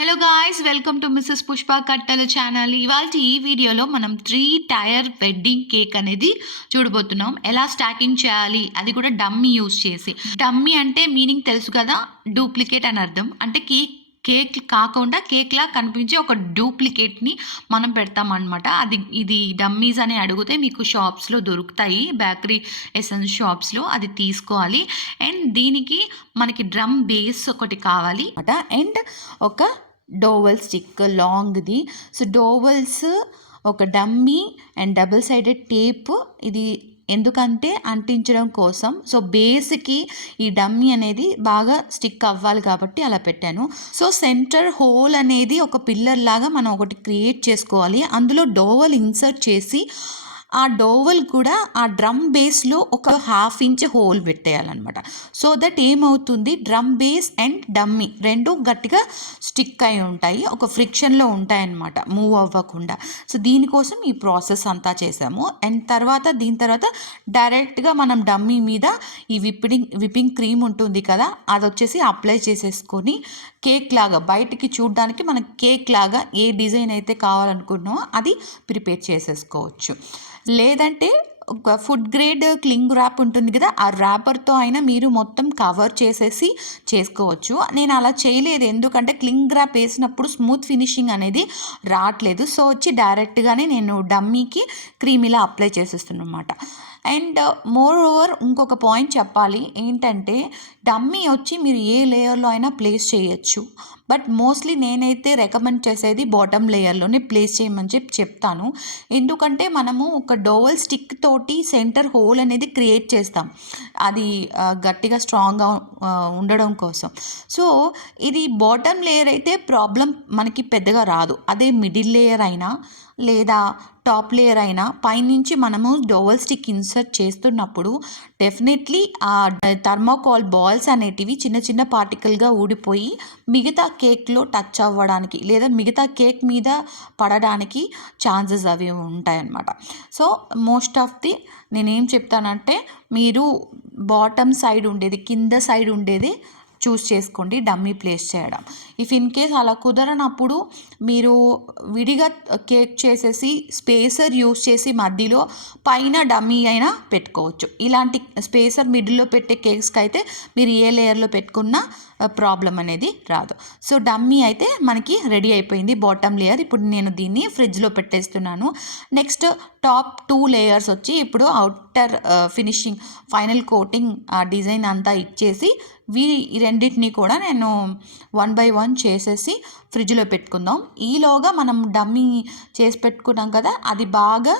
Hello guys, welcome to Mrs Pushpa కట్టల channel. ఇవాల్టి ఈ వీడియోలో మనం 3 టైర్ వెడ్డింగ్ కేక్ అనేది చూడబోతున్నాం. ఎలా స్టాకింగ్ చేయాలి, అది కూడా డమ్మీ యూస్ చేసి. డమ్మీ అంటే మీనింగ్ తెలుసు కదా, డూప్లికేట్ అని అర్థం. అంటే కేక్ కాకుండా కేక్‌లా కనిపించే ఒక డూప్లికేట్‌ని మనం పెడతామనమాట. ఇది డమ్మీస్ అని అడిగితే మీకు షాప్స్‌లో దొరుకుతాయి. బేకరీ ఎసెన్స్ షాప్స్‌లో అది తీసుకోవాలి. అండ్ దీనికి మనకి డ్రమ్ బేస్ ఒకటి కావాలి అన్నమాట. అండ్ ఒక డోవెల్ స్టిక్ లాంగ్‌ది. సో, డోవెల్స్, ఒక dummy and double sided tape. ఇది ఎందుకంటే అంటించడం కోసం. సో, బేస్‌కి ఈ డమ్మీ అనేది బాగా స్టిక్ అవ్వాలి కాబట్టి అలా పెట్టాను. సో, సెంటర్ హోల్ అనేది ఒక పిల్లర్ లాగా మనం ఒకటి క్రియేట్ చేసుకోవాలి. అందులో డోవెల్ ఇన్సర్ట్ చేసి ఆ డోవెల్ కూడా ఆ డ్రమ్ బేస్లో ఒక 1/2 ఇంచ్ హోల్ పెట్టేయాలన్నమాట. సో దట్ ఏమవుతుంది, డ్రమ్ బేస్ అండ్ డమ్మీ రెండు గట్టిగా స్టిక్ అయి ఉంటాయి, ఒక ఫ్రిక్షన్లో ఉంటాయన్నమాట, మూవ్ అవ్వకుండా. సో దీనికోసం ఈ ప్రాసెస్ అంతా చేసాము. అండ్ దీని తర్వాత డైరెక్ట్గా మనం డమ్మీ మీద ఈ విప్పింగ్ క్రీమ్ ఉంటుంది కదా, అది వచ్చేసి అప్లై చేసేసుకొని కేక్ లాగా బయటికి చూడడానికి మనకి కేక్ లాగా ఏ డిజైన్ అయితే కావాలనుకున్నామో అది ప్రిపేర్ చేసేసుకోవచ్చు. లేదంటే ఒక ఫుడ్ గ్రేడ్ క్లింగ్ ర్యాప్ ఉంటుంది కదా, ఆ ర్యాపర్తో అయినా మీరు మొత్తం కవర్ చేసేసి చేసుకోవచ్చు. నేను అలా చేయలేదు, ఎందుకంటే క్లింగ్ ర్యాప్ వేసినప్పుడు స్మూత్ ఫినిషింగ్ అనేది రావట్లేదు. సో వచ్చి డైరెక్ట్గానే నేను డమ్మీకి క్రీమ్ ఇలా అప్లై చేసేస్తున్నాను అనమాట. అండ్ మోర్ ఓవర్ ఇంకొక పాయింట్ చెప్పాలి ఏంటంటే, డమ్మీ వచ్చి మీరు ఏ లేయర్లో అయినా ప్లేస్ చేయొచ్చు. బట్ మోస్ట్లీ నేనైతే రికమెండ్ చేసేది బాటమ్ లేయర్లోనే ప్లేస్ చేయమని చెప్తాను. ఎందుకంటే మనము ఒక డోవెల్ స్టిక్ తోటి సెంటర్ హోల్ అనేది క్రియేట్ చేస్తాం, అది గట్టిగా స్ట్రాంగ్గా ఉండడం కోసం. సో ఇది బాటమ్ లేయర్ అయితే ప్రాబ్లం మనకి పెద్దగా రాదు. అదే మిడిల్ లేయర్ అయినా లేదా టాప్ లేయర్ అయినా పైనుంచి మనము డోవెల్ స్టిక్ ఇన్సర్ట్ చేస్తున్నప్పుడు డెఫినెట్లీ ఆ థర్మోకాల్ బాల్స్ అనేటివి చిన్న చిన్న పార్టికల్గా ఊడిపోయి మిగతా కేక్లో టచ్ అవ్వడానికి లేదా మిగతా కేక్ మీద పడడానికి ఛాన్సెస్ అవి ఉంటాయన్నమాట. సో మోస్ట్ ఆఫ్ నేనేం చెప్తానంటే, మీరు బాటమ్ సైడ్ ఉండేది, కింద సైడ్ ఉండేది చూస్ చేసుకోండి డమ్మీ ప్లేస్ చేయడం. ఇఫ్ ఇన్ కేస్ అలా కుదరనప్పుడు మీరు విడిగా కేక్ చేసేసి స్పేసర్ యూస్ చేసి మధ్యలో పైన డమ్మీ అయినా పెట్టుకోవచ్చు. ఇలాంటి స్పేసర్ మిడిల్లో పెట్టే కేక్స్కి అయితే మీరు ఏ లేయర్లో పెట్టుకున్నా ప్రాబ్లం అనేది రాదు. సో డమ్మీ అయితే మనకి రెడీ అయిపోయింది, బాటమ్ లేయర్. ఇప్పుడు నేను దీన్ని ఫ్రిడ్జ్లో పెట్టేస్తున్నాను. నెక్స్ట్ టాప్ 2 లేయర్స్ వచ్చి ఇప్పుడు అవుటర్ ఫినిషింగ్ ఫైనల్ కోటింగ్ ఆ డిజైన్ అంతా ఇచ్చేసి ఈ రెండింటిని కూడా నేను 1 by 1 చేసేసి ఫ్రిడ్జ్లో పెట్టుకుందాం. ఈలోగా మనం డమ్మీ చేసి పెట్టుకున్నాం కదా, అది బాగా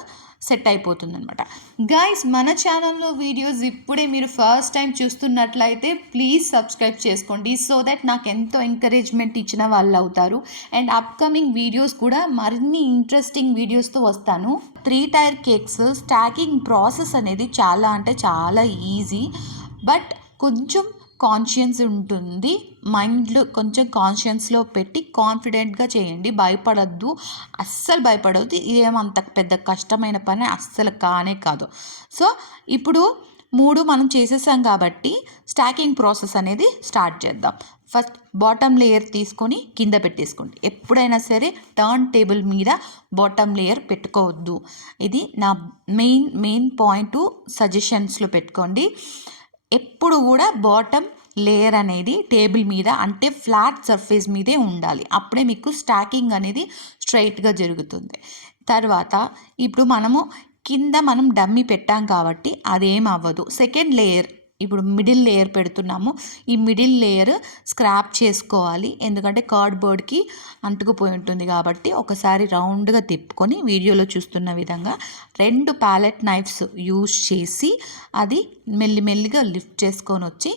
సెట్ అయిపోతుంది అనమాట. గైస్, మన ఛానల్లో వీడియోస్ ఇప్పుడే మీరు ఫస్ట్ టైం చూస్తున్నట్లయితే ప్లీజ్ సబ్స్క్రైబ్ చేసుకోండి, సో దట్ నాకు ఎంతో ఎంకరేజ్మెంట్ ఇచ్చిన వాళ్ళు అవుతారు. అండ్ అప్కమింగ్ వీడియోస్ కూడా మరిన్ని ఇంట్రెస్టింగ్ వీడియోస్తో వస్తాను. 3 టైర్ కేక్స్ స్టాకింగ్ ప్రాసెస్ అనేది చాలా అంటే చాలా ఈజీ, బట్ కొంచెం కాన్షియన్స్ ఉంటుంది. మైండ్లో కొంచెం కాన్షియన్స్లో పెట్టి కాన్ఫిడెంట్గా చేయండి, భయపడద్దు, అస్సలు భయపడద్దు. ఇదేమంత పెద్ద కష్టమైన పని అస్సలు కానే కాదు. సో ఇప్పుడు 3 మనం చేసేసాం కాబట్టి స్టాకింగ్ ప్రాసెస్ అనేది స్టార్ట్ చేద్దాం. ఫస్ట్ బాటమ్ లేయర్ తీసుకొని కింద పెట్టేసుకోండి. ఎప్పుడైనా సరే టర్న్ టేబుల్ మీద బాటమ్ లేయర్ పెట్టుకోవద్దు. ఇది నా మెయిన్ పాయింట్, సజెషన్స్లో పెట్టుకోండి. ఎప్పుడు కూడా బాటమ్ లేయర్ అనేది టేబుల్ మీద అంటే ఫ్లాట్ సర్ఫేస్ మీదే ఉండాలి, అప్పుడే మీకు స్టాకింగ్ అనేది స్ట్రైట్గా జరుగుతుంది. తర్వాత ఇప్పుడు కింద మనం డమ్మీ పెట్టాం కాబట్టి అదేం అవ్వదు. సెకండ్ లేయర్, ఇప్పుడు మిడిల్ లేయర్ పెడుతున్నాము. ఈ మిడిల్ లేయర్ స్క్రాప్ చేసుకోవాలి, ఎందుకంటే కార్డ్బోర్డ్కి అంటుకుపోయి ఉంటుంది కాబట్టి. ఒకసారి రౌండ్గా తిప్పుకొని వీడియోలో చూస్తున్న విధంగా 2 ప్యాలెట్ నైఫ్స్ యూజ్ చేసి అది మెల్లిమెల్లిగా లిఫ్ట్ చేసుకొని వచ్చి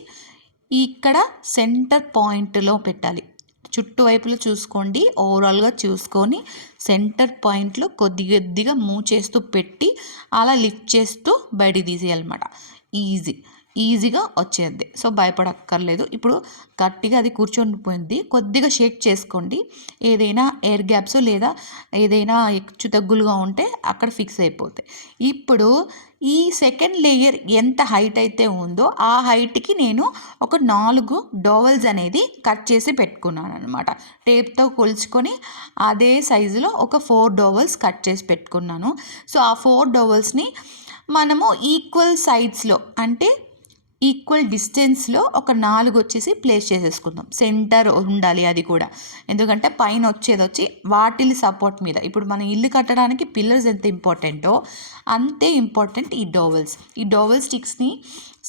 ఇక్కడ సెంటర్ పాయింట్లో పెట్టాలి. చుట్టువైపులో చూసుకోండి, ఓవరాల్గా చూసుకొని సెంటర్ పాయింట్లో కొద్దిగా మూవ్ చేస్తూ పెట్టి అలా లిఫ్ట్ చేస్తూ బయటికి తీసేయాలన్నమాట. ఈజీగా వచ్చేది. సో భయపడక్కర్లేదు. ఇప్పుడు గట్టిగా అది కూర్చొని పోయింది, కొద్దిగా షేక్ చేసుకోండి. ఏదైనా ఎయిర్ గ్యాప్స్ లేదా ఏదైనా హెచ్చు తగ్గులుగా ఉంటే అక్కడ ఫిక్స్ అయిపోతాయి. ఇప్పుడు ఈ సెకండ్ లేయర్ ఎంత హైట్ అయితే ఉందో ఆ హైట్కి నేను ఒక 4 డోవెల్స్ అనేది కట్ చేసి పెట్టుకున్నాను అనమాట. టేప్తో కొలుచుకొని అదే సైజులో ఒక 4 డోవెల్స్ కట్ చేసి పెట్టుకున్నాను. సో ఆ 4 డోవెల్స్ని మనము ఈక్వల్ సైడ్స్లో అంటే ఈక్వల్ డిస్టెన్స్లో ఒక 4 వచ్చేసి ప్లేస్ చేసేసుకుందాం. సెంటర్ ఉండాలి అది కూడా, ఎందుకంటే పైన వచ్చి వాటిలి సపోర్ట్ మీద. ఇప్పుడు మన ఇల్లు కట్టడానికి పిల్లర్స్ ఎంత ఇంపార్టెంటో అంతే ఇంపార్టెంట్ ఈ డోవెల్ స్టిక్స్ని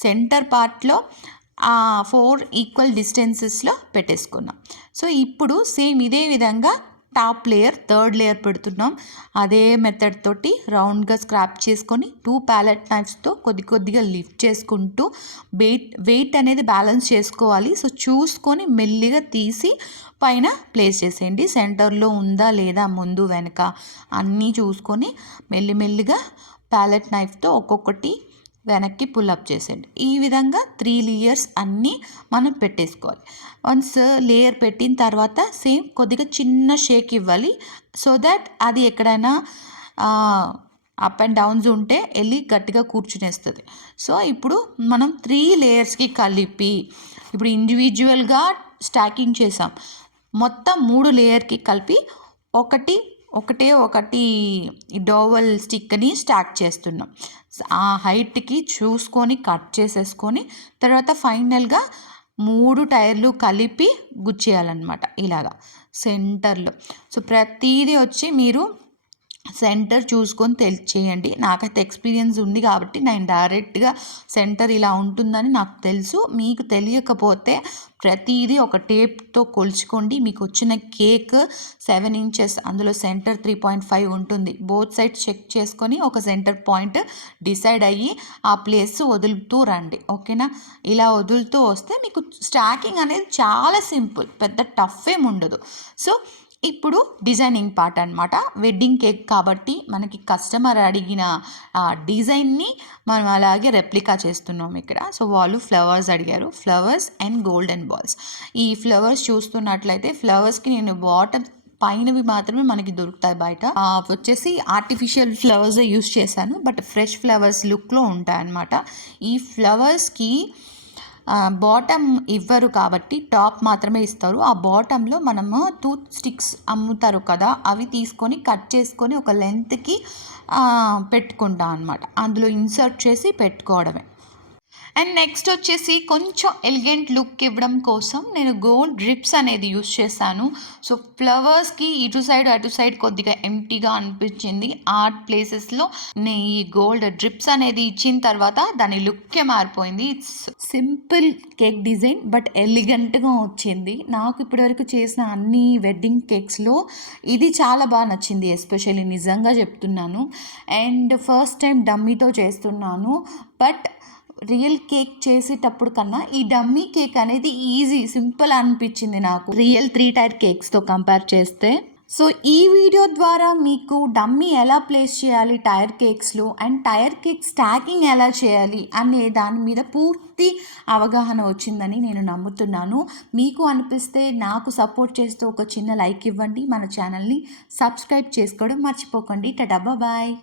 సెంటర్ పార్ట్లో 4 ఈక్వల్ డిస్టెన్సెస్లో పెట్టేసుకున్నాం. సో ఇప్పుడు సేమ్ ఇదే విధంగా టాప్ లేయర్, థర్డ్ లేయర్ పెడుతున్నాం. అదే మెథడ్ తోటి రౌండ్గా స్క్రాప్ చేసుకొని 2 ప్యాలెట్ నైఫ్స్తో కొద్దిగా లిఫ్ట్ చేసుకుంటూ వెయిట్ అనేది బ్యాలెన్స్ చేసుకోవాలి. సో చూసుకొని మెల్లిగా తీసి పైన ప్లేస్ చేసేయండి. సెంటర్లో ఉందా లేదా, ముందు వెనక అన్నీ చూసుకొని మెల్లిమెల్లిగా ప్యాలెట్ నైఫ్తో ఒక్కొక్కటి వెనక్కి పుల్అప్ చేసేయండి. ఈ విధంగా 3 లేయర్స్ అన్నీ మనం పెట్టేసుకోవాలి. వన్స్ లేయర్ పెట్టిన తర్వాత సేమ్ కొద్దిగా చిన్న షేక్ ఇవ్వాలి. సో దట్ అది ఎక్కడైనా అప్ అండ్ డౌన్స్ ఉంటే వెళ్ళి గట్టిగా కూర్చునేస్తుంది. సో ఇప్పుడు మనం 3 లేయర్స్కి కలిపి ఇప్పుడు ఇండివిజువల్గా స్టాకింగ్ చేసాం. మొత్తం 3 లేయర్కి కలిపి ఒకటి డోవెల్ స్టిక్ని స్టాక్ చేస్తున్నాం. ఆ హైట్కి చూసుకొని కట్ చేసేసుకొని తర్వాత ఫైనల్గా 3 టైర్లు కలిపి గుచ్చేయాలన్నమాట ఇలాగా సెంటర్లో. సో ప్రతిదీ వచ్చి మీరు సెంటర్ చూసుకొని చేయండి. నాకైతే ఎక్స్పీరియన్స్ ఉంది కాబట్టి నేను డైరెక్ట్గా సెంటర్ ఇలా ఉంటుందని నాకు తెలుసు. మీకు తెలియకపోతే ప్రతిదీ ఒక టేప్తో కొలుచుకోండి. మీకు వచ్చిన కేక్ 7 ఇంచెస్, అందులో సెంటర్ 3.5 ఉంటుంది. బోత్ సైడ్స్ చెక్ చేసుకొని ఒక సెంటర్ పాయింట్ డిసైడ్ అయ్యి ఆ ప్లేస్ వదులుతూ రండి. ఓకేనా? ఇలా వదులుతూ వస్తే మీకు స్టాకింగ్ అనేది చాలా సింపుల్, పెద్ద టఫ్ ఏమి ఉండదు. సో ఇప్పుడు డిజైనింగ్ పార్ట్ అనమాట. వెడ్డింగ్ కేక్ కాబట్టి మనకి కస్టమర్ అడిగిన డిజైన్ని మనం అలాగే రెప్లికా చేస్తున్నాం ఇక్కడ. సో వాళ్ళు ఫ్లవర్స్ అడిగారు, ఫ్లవర్స్ అండ్ గోల్డెన్ బాల్స్. ఈ ఫ్లవర్స్ చూస్తున్నట్లయితే ఫ్లవర్స్కి నేను బాటమ్ పైనవి మాత్రమే మనకి దొరుకుతాయి బయట. వచ్చేసి ఆర్టిఫిషియల్ ఫ్లవర్స్ యూస్ చేశాను, బట్ ఫ్రెష్ ఫ్లవర్స్ లుక్లో ఉంటాయన్నమాట. ఈ ఫ్లవర్స్కి బాటమ్ ఇవ్వరు కాబట్టి టాప్ మాత్రమే ఇస్తారు. ఆ బాటంలో మనము టూత్ స్టిక్స్ అమ్ముతారు కదా, అవి తీసుకొని కట్ చేసుకొని ఒక లెంత్కి పెట్టుకుంటాం అనమాట. అందులో ఇన్సర్ట్ చేసి పెట్టుకోవడమే. అండ్ నెక్స్ట్ వచ్చేసి కొంచెం ఎలిగెంట్ లుక్ ఇవ్వడం కోసం నేను గోల్డ్ డ్రిప్స్ అనేది యూస్ చేశాను. సో ఫ్లవర్స్కి ఇటు సైడ్ కొద్దిగా ఎంటీగా అనిపించింది. ఆర్ట్ ప్లేసెస్లో నేను ఈ గోల్డ్ డ్రిప్స్ అనేది ఇచ్చిన తర్వాత దాని లుక్కే మారిపోయింది. It's simple cake design but ఎలిగెంట్గా వచ్చింది. నాకు ఇప్పటివరకు చేసిన అన్ని వెడ్డింగ్ కేక్స్లో ఇది చాలా బాగా నచ్చింది, ఎస్పెషల్లీ నిజంగా చెప్తున్నాను. అండ్ ఫస్ట్ టైం డమ్మీతో చేస్తున్నాను, బట్ రియల్ కేక్ చేసేటప్పుడు కన్నా ఈ డమ్మీ కేక్ అనేది సింపుల్ అనిపించింది నాకు రియల్ 3 టైర్ కేక్స్తో కంపేర్ చేస్తే. సో ఈ వీడియో ద్వారా మీకు డమ్మీ ఎలా ప్లేస్ చేయాలి టైర్ కేక్స్లో అండ్ టైర్ కేక్ స్టాకింగ్ ఎలా చేయాలి అనే దాని మీద పూర్తి అవగాహన వచ్చిందని నేను నమ్ముతున్నాను. మీకు అనిపిస్తే నాకు సపోర్ట్ చేస్తూ ఒక చిన్న లైక్ ఇవ్వండి. మన ఛానల్ని సబ్స్క్రైబ్ చేసుకోవడం మర్చిపోకండి. టాటా బాయ్.